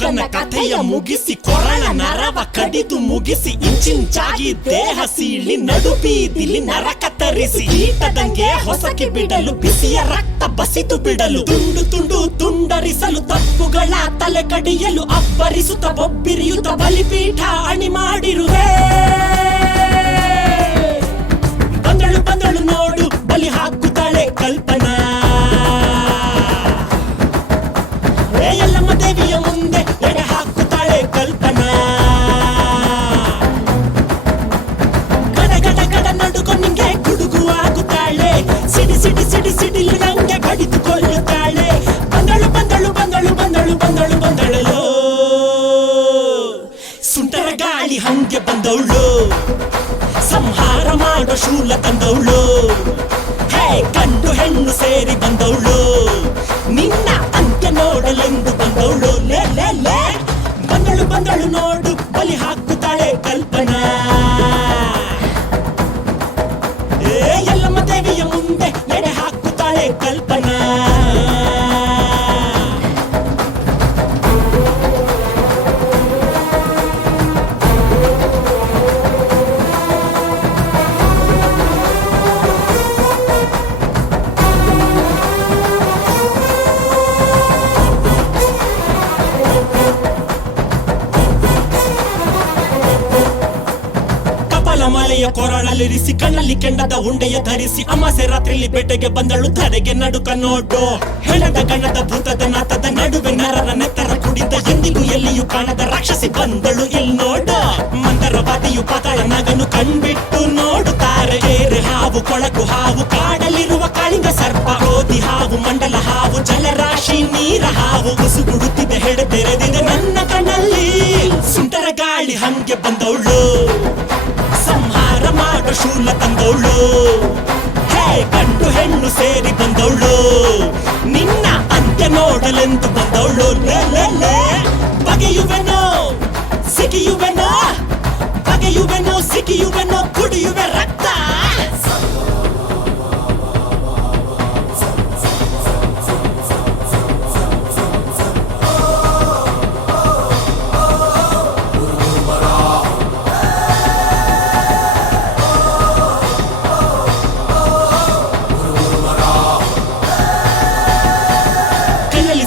ಕನ್ನ ಕಥೆಯ ಮುಗಿಸಿ ಕೊರಳ ನರವ ಕಡಿದು ಮುಗಿಸಿ ಇಂಚಿಂಚಾಗಿ ದೇಹ ಸೀಳಿ ನಡು ಬೀದಿಲಿ ನರಕ ತರಿಸಿ ಈಟದಂಗೆ ಹೊಸಕಿ ಬಿಡಲು ಬಿಸಿಯ ರಕ್ತ ಬಸಿದು ಬಿಡಲು ತುಂಡು ತುಂಡು ತುಂಡರಿಸಲು ತಪ್ಪುಗಳ ತಲೆ ಕಡಿಯಲು ಅಬ್ಬರಿಸುತ್ತ ಬೊಬ್ಬಿರಿಯುತ್ತ ಬಲಿಪೀಠ ಅಣಿ ಮಾಡಿರುವೆ ಬಂದಳು ಬಂದಳು ನೋಡು ಬಲಿ ಹಾಕುತ್ತಾಳೆ ಕಲ್ಪನಾ ಎಲ್ಲಮ್ಮ ದೇವಿಯ ಮುಂದೆ ಎಡೆ ಹಾಕುತ್ತಾಳೆ ಕಲ್ಪನಾ ಗಡ ಗಡ ಗಡ ನಡುಗೊ ನಿಂಗೆ ಗುಡುಗು ಆಗುತ್ತಾಳೆ ಸಿಡಿ ಸಿಡಿ ಸಿಡಿ ಸಿಡಿಲು ನಂಗೆ ಬಡಿದು ಕೊಲ್ಲುತ್ತಾಳೆ ಬಂದಳು ಬಂದಳು ಬಂದಳು ಬಂದಳು ಬಂದಳು ಬಂದಳು ಸುಂಟರ ಗಾಳಿ ಹಂಗೆ ಬಂದವಳು ಸಂಹಾರ ಮಾಡೋ ಶೂಲ ತಂದವಳು ಹೇ ಗಂಡು ಹೆಣ್ಣು ಸೇರಿ ಬಂದವಳು ನಿನ್ನ ಅಂತ್ಯ ನೋಡಲೆಂದು ಬಂದವಳು ಲೇ ಲೇ ಲೇ ಬಂದಳು ಬಂದಳು ನೋಡು ಬಲಿ ಹಾಕುತ್ತಾಳೆ ಕಲ್ಪನಾ ಎಲ್ಲಮ್ಮ ದೇವಿಯ ಮುಂದೆ ಎಡೆ ಹಾಕುತ್ತಾಳೆ ಕಲ್ಪನಾ ಮಲೆಯ ಕೊರಳಲ್ಲಿರಿಸಿ ಕಣ್ಣಲ್ಲಿ ಕೆಂಡದ ಉಂಡೆಯ ಧರಿಸಿ ಅಮಾಸೆ ರಾತ್ರಿಲಿ ಬೇಟೆಗೆ ಬಂದಳು ತಡೆಗೆ ನಡುಕ ನೋಡು ಹೆಣದ ಗಣದ ಭೂತದ ನಾತದ ನಡುವೆ ನರರ ನೆತ್ತರ ಕುಡಿದ ಎಂದಿಗೂ ಎಲ್ಲಿಯೂ ಕಾಣದ ರಾಕ್ಷಸಿ ಬಂದಳು ಇಲ್ಲಿ ನೋಡು ಮಂದರವಾದಿಯು ಪಾತಾಳ ನಗನು ಕಣ್ಬಿಟ್ಟು ನೋಡುತ್ತಾರೆ ಏರೆ ಹಾವು ಕೊಳಕು ಹಾವು ಕಾಡಲಿರುವ ಕಾಳಿಂಗ ಸರ್ಪ ಓದಿ ಹಾವು ಮಂಡಲ ಹಾವು ಜಲರಾಶಿ ನೀರ ಹಾವು ಉಸುಗುಡುತ್ತಿದೆ ಹೆಡೆ ತೆರೆದಿದೆ ನನ್ನ ಕಣ್ಣಲ್ಲಿ ಸುಂಟರ ಗಾಳಿ ಹಂಗೆ ಬಂದವಳು ಸಂಹಾರ ಮಾಡೋ ಶೂಲ ತಂದವಳು ಹೇ ಗಂಡು ಹೆಣ್ಣು ಸೇರಿ ಬಂದವಳು ನಿನ್ನ ಅಂತ್ಯ ನೋಡಲೆಂದು ಬಂದವಳು ಲೇ ಲೇ ಲೇ ಬಗೆಯುವೆನೋ ಸಿಗಿಯುವೆನೋ ಬಗೆಯುವೆನೋ ಸಿಗಿಯುವೆನೋ ಕುಡಿಯುವೆ ರಕ್ತ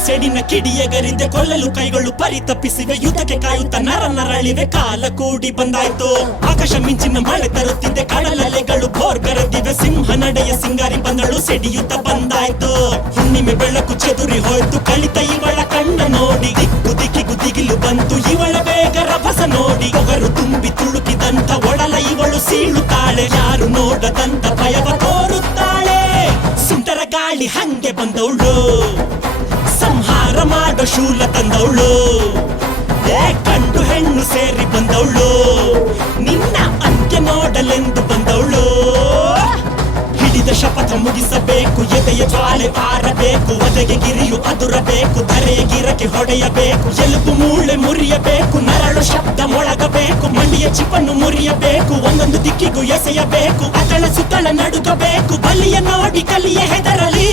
ಸೆಡಿನ ಕಿಡಿಯಗರಿಂದ ಕೊಲ್ಲಲು ಕೈಗಳು ಪರಿತಪ್ಪಿಸಿವೆ ಯುದ್ಧಕ್ಕೆ ಕಾಯುತ್ತ ನರ ನರಳಿವೆ ಕಾಲ ಕೂಡಿ ಬಂದಾಯ್ತು ಆಕಾಶ ಮಿಂಚಿನ ಮಳೆ ತರುತ್ತಿದ್ದೆ ಕಡಲಲೆಗಳು ಬೋರ್ಗರೆದಿವೆ ಸಿಂಹ ನಡೆಯ ಸಿಂಗಾರಿ ಬಂದಳು ಸಿಡಿಯುತ್ತ ಬಂದಾಯ್ತು ಹುಣ್ಣಿಮೆ ಬೆಳಕು ಚೆದುರಿ ಹೋಯ್ತು ಕಳಿತ ಇವಳ ಕಣ್ಣ ನೋಡಿ ದಿಕ್ಕು ದಿಕ್ಕಿಗೂ ದಿಗಿಲು ಬಂತು ಇವಳ ಬೇಗ ರಭಸ ನೋಡಿ ಒಗರು ತುಂಬಿ ತುಳುಕಿದಂತ ಒಡಲ ಇವಳು ಸೀಳುತ್ತಾಳೆ ಯಾರು ನೋಡದಂತ ಭಯವ ತೋರುತ್ತಾಳೆ ಸುಂಟರ ಗಾಳಿ ಹಂಗೆ ಬಂದವಳು ಸಂಹಾರ ಮಾಡೋ ಶೂಲ ತಂದವಳು ಗಂಡು ಹೆಣ್ಣು ಸೇರಿ ಬಂದವಳು ನಿನ್ನ ಅಂತ್ಯ ನೋಡಲೆಂದು ಬಂದವಳು ಹಿಡಿದ ಶಪಥ ಮುಗಿಸಬೇಕು ಎದೆಯ ಜ್ವಾಲೆ ಆರಬೇಕು ಒದೆಗೆ ಗಿರಿಯು ಅದುರಬೇಕು ಧರೆಯ ಗಿರಕ್ಕೆ ಹೊಡೆಯಬೇಕು ಎಲುಬು ಮೂಳೆ ಮುರಿಯಬೇಕು ನರಳು ಶಬ್ದ ಮೊಳಗಬೇಕು ಮಂಡಿಯ ಚಿಪ್ಪನ್ನು ಮುರಿಯಬೇಕು ಒಂದೊಂದು ದಿಕ್ಕಿಗೂ ಎಸೆಯಬೇಕು ಅತಳ ಸುತ್ತಳ ನಡುಗಬೇಕು ಬಲಿಯ ನೋಡಿ ಕಲಿಯ ಹೆದರಲಿ